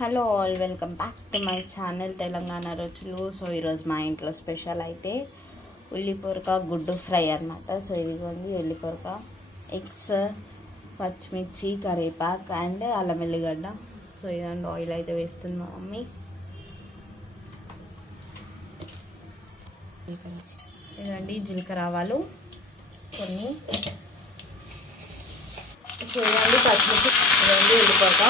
Hello all, welcome back to my channel Telangana రుచులు. So ఈరోజు మా ఇంట్లో స్పెషల్ అయితే ఉల్లిపొరక గుడ్డు ఫ్రై అన్నమాట. సో ఇదిగోండి ఉల్లిపొరక, ఎగ్స్, పచ్చిమిర్చి, కరివేపాకు అండ్ అల్లం వెల్లిగడ్డ. సో ఇదండి ఆయిల్ అయితే వేస్తుంది మా మమ్మీ. ఇదండి జీలకర్ర ఆవాలు కొన్ని. సో ఇదండి పచ్చిమిర్చి, ఇదండి ఉల్లిపొరక,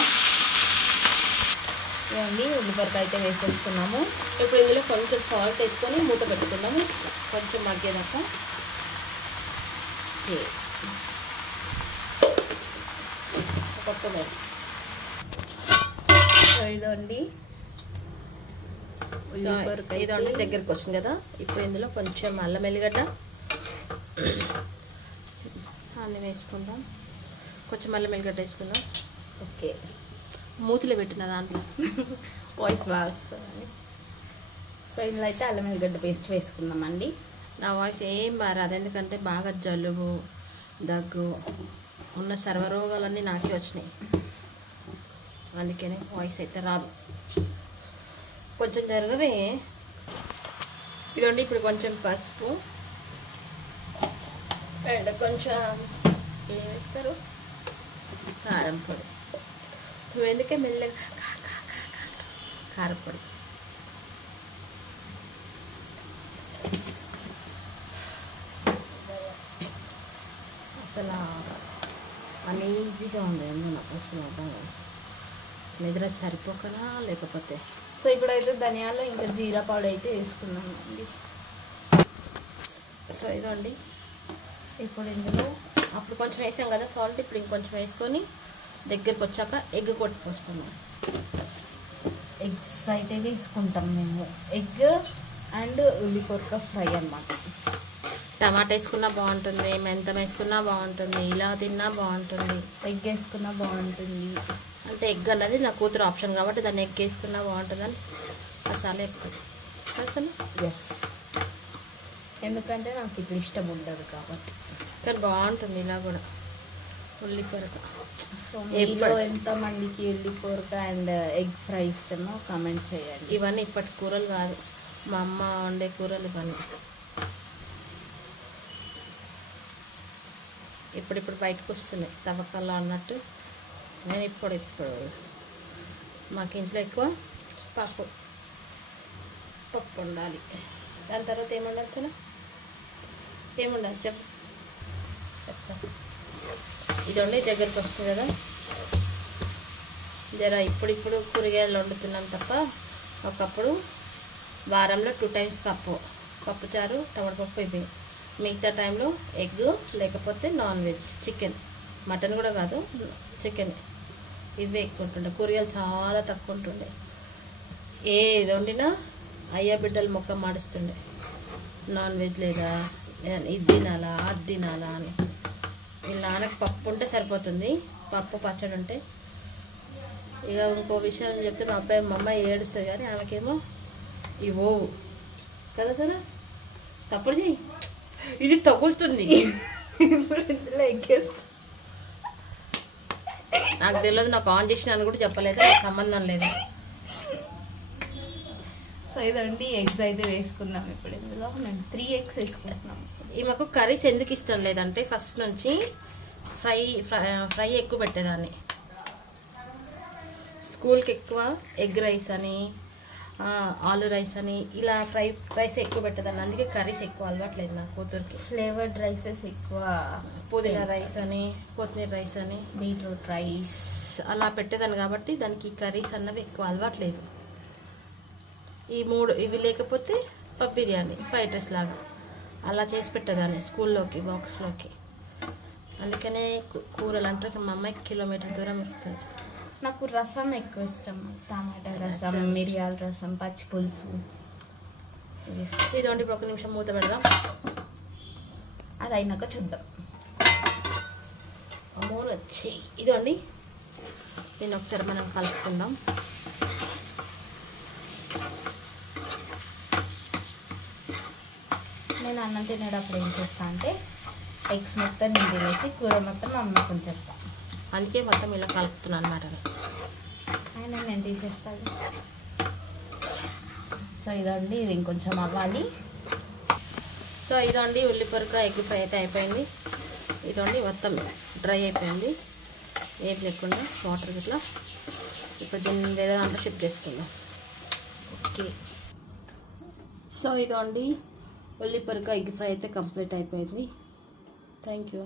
ఇవన్నీ ఉల్లిపొరక అయితే వేసేస్తున్నాము. ఇప్పుడు ఇందులో కొంచెం సాల్ట్ వేసుకొని మూత పెట్టుకున్నాము కొంచెం మగ్గేదాకా. కొత్తమీర ఇదండి ఇదండి దగ్గరికి వచ్చింది కదా. ఇప్పుడు ఇందులో కొంచెం అల్లం వెల్లిగడ్డ అల్లం వేసుకుందాం. కొంచెం అల్లం వెల్లిగడ్డ వేసుకుందాం. ఓకే, మూతిలో పెట్టిన దాంట్లో వాయిస్ బాగా వస్తుంది. సో ఇందులో అయితే అల్లం వెల్లిగడ్డ పేస్ట్ వేసుకుందామండి. నా వాయిస్ ఏం బారాదు, ఎందుకంటే బాగా జలుబు దగ్గు ఉన్న సర్వరోగాలన్నీ నాకే వచ్చినాయి, అందుకనే వాయిస్ అయితే రాదు. కొంచెం జరగవే. ఇదండి ఇప్పుడు కొంచెం పసుపు అండ్ కొంచెం ఏం వేస్తారు, కారం పొడి. నువ్వు ఎందుకే మెల్లగా కారపొడి. అసలు అనీజీగా ఉంది, ఎందుకు అసలు నిద్ర సరిపోకనా లేకపోతే. సో ఇప్పుడైతే ధనియాలు ఇంకా జీరా పౌడర్ అయితే వేసుకున్నామండి. సో ఇదండి ఇప్పుడు ఇందులో అప్పుడు కొంచెం వేసాం కదా సాల్ట్, ఇప్పుడు ఇంకొంచెం వేసుకొని దగ్గరికి వచ్చాక ఎగ్ కొట్టి పోసుకున్నాం. ఎగ్స్ అయితే వేసుకుంటాం మేము. ఎగ్ అండ్ ఉల్లిపొరక ఫ్రై అన్నమాట. టమాటా వేసుకున్నా బాగుంటుంది, మెంతం వేసుకున్నా బాగుంటుంది, ఇలా తిన్నా బాగుంటుంది, ఎగ్ వేసుకున్నా బాగుంటుంది. అంటే ఎగ్ అన్నది నా కూతురు ఆప్షన్ కాబట్టి దాన్ని ఎగ్ వేసుకున్నా బాగుంటుందని మసాలా చెప్తుంది అసలు. ఎస్, ఎందుకంటే నాకు ఇప్పుడు ఇష్టం ఉండదు కాబట్టి. కానీ బాగుంటుంది ఇలా కూడా ఉల్లిపొరక. సో మీలో ఎంతమందికి ఉల్లిపొరక అండ్ ఎగ్ ఫ్రై ఇష్టమో కామెంట్ చేయండి. ఇవన్నీ ఇప్పటి కూరలు కాదు, మా అమ్మ వండే కూరలు ఇవన్నీ. ఇప్పుడు బయటకు వస్తున్నాయి తవ్వకాల్లో అన్నట్టు. నేను ఇప్పుడు మాకు ఇంట్లో ఎక్కువ పప్పు ఉండాలి. దాని తర్వాత ఏముండాలి చాలా ఏముండాలి చెప్తా. ఇదండి దగ్గరికి వస్తుంది కదా. జర ఇప్పుడు కూరగాయలు వండుతున్నాం తప్ప, ఒకప్పుడు వారంలో 2 times పప్పుచారు, టమాటా పప్పు ఇవి. మిగతా టైంలో ఎగ్ లేకపోతే నాన్ వెజ్, చికెన్, మటన్ కూడా కాదు, చికెన్, ఇవే ఎక్కువ ఉంటుండే. కూరగాయలు చాలా తక్కువ ఉంటుండే. ఏది వండినా అయ్యా బిడ్డలు మొక్క మాడుస్తుండే, నాన్ వెజ్ లేదా ఇది తినాలా అది తినాలా అని. వీళ్ళ నాన్నకి పప్పు ఉంటే సరిపోతుంది, పప్పు పచ్చడి ఉంటే. ఇక ఇంకో విషయం చెప్తే మా అమ్మాయి ఏడుస్తుంది, కానీ ఆమెకేమో ఇవో కదా సార్ తప్పుడు చెయ్యి, ఇది తగులుతుంది. ఇప్పుడు ఇందులో ఎగ్ వేసుకో. నాకు తెలియదు, నాకు ఆన్ చేసిన అని కూడా చెప్పలేదు, నాకు సంబంధం లేదు. సో ఇదండి ఎగ్స్ అయితే వేసుకుందాం. ఇప్పుడు ఇందులో మేము 3 eggs వేసుకుంటున్నాం. ఈమెకు కర్రీస్ ఎందుకు ఇష్టం లేదంటే, ఫస్ట్ నుంచి ఫ్రై ఎక్కువ పెట్టేదాన్ని. స్కూల్కి ఎక్కువ ఎగ్ రైస్ అని, ఆలు రైస్ అని, ఇలా రైస్ ఎక్కువ పెట్టేదాన్ని. అందుకే కర్రీస్ ఎక్కువ అలవాట్లేదు నా కూతురికి. ఫ్లేవర్డ్ రైసెస్ ఎక్కువ, పుదీనా రైస్ అని, కొత్తిమీర రైస్ అని, బీట్రూట్ రైస్ అలా పెట్టేదాన్ని. కాబట్టి దానికి కర్రీస్ అన్నవి ఎక్కువ అలవాట్లేదు. ఈ 3 ఇవి లేకపోతే పప్పు బిర్యానీ, ఫ్రైడ్ రైస్ లాగా అలా చేసి పెట్టేదాన్ని స్కూల్లోకి, బాక్స్లోకి. అందుకనే కూరలు అంటే మా అమ్మాయికి కిలోమీటర్ దూరం పెడుతుంది. నాకు రసం ఎక్కువ ఇష్టం, టమాటా రసం, మిరియాల రసం, పచ్చి పులుసు. ఇదండి ఇప్పుడు 1 నిమిషం మూత పెడదాం, అది అయినాక చూద్దాం. అమోన్ వచ్చి ఇదండి దీన్ని ఒకసారి మనం కలుపుకుందాం. నేను అన్నం తినేటప్పుడు ఏం చేస్తా అంటే ఎగ్స్ మొత్తం నేను తినేసి కూర మొత్తం అమ్మకు ఉంచేస్తాను. అందుకే మొత్తం ఇలా కలుపుతున్నాను అనమాట. నేను తీసేస్తాను. సో ఇదండి, ఇది ఇంకొంచెం అవ్వాలి. సో ఇదండి ఉల్లిపొరక ఎగ్ ఫ్రై అయితే అయిపోయింది. ఇదండి మొత్తం డ్రై అయిపోయింది, ఏం లేకుండా వాటర్ ఇట్లా. ఇప్పుడు దీన్ని వేరే దాంట్లో షిఫ్ట్ చేసుకుందాం. ఓకే. సో ఇదండి ఉల్లిపొరక ఎగ్ ఫ్రై అయితే కంప్లీట్ అయిపోయింది. Thank you.